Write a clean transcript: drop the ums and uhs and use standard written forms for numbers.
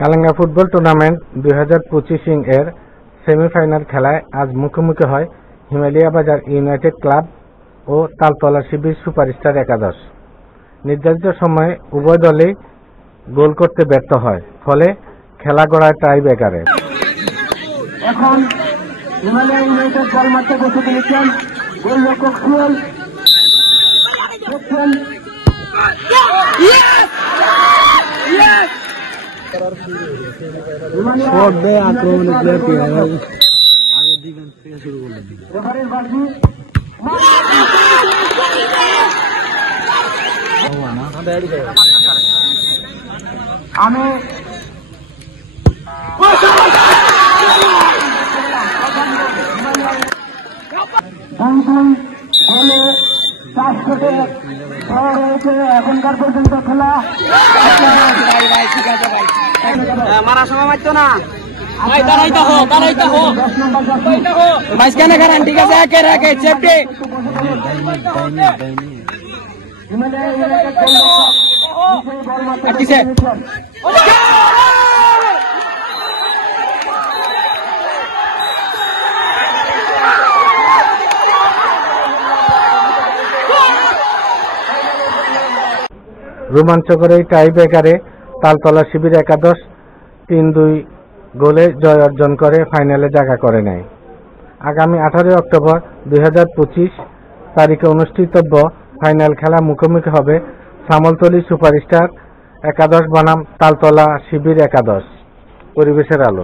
Kalanga football tournament 2025 এর semifinal খেলায় আজ মুখোমুখি হয় হিমালয় বাজার ইউনাইটেড ক্লাব ও তালতলা শিবির সুপারস্টার একাদশ। নির্ধারিত সময়ে উভয় দলই গোল করতে ব্যর্থ হয়, ফলে খেলা গড়ায় টাই ব্রেকারে। এখন হিমালয় ইউনাইটেড দল মাঠে বসে দিয়েছেন গোলরক্ষক সুয়েল। আমি এখনকার পর্যন্ত খেলা মারা সময় মারতো না। ঠিক আছে, একে রাখে সেফটি। রোমাঞ্চকর এই টাই ব্রেকারে তালতলা শিবির একাদশ 3-2 গোলে জয় অর্জন করে ফাইনালে জায়গা করে নেয়। আগামী 18 অক্টোবর 2025 তারিখে অনুষ্ঠিতব্য ফাইনাল খেলা মুখোমুখি হবে শ্যামলতলী সুপারস্টার একাদশ বনাম তালতলা শিবির একাদশ। পরিবেশের আলো।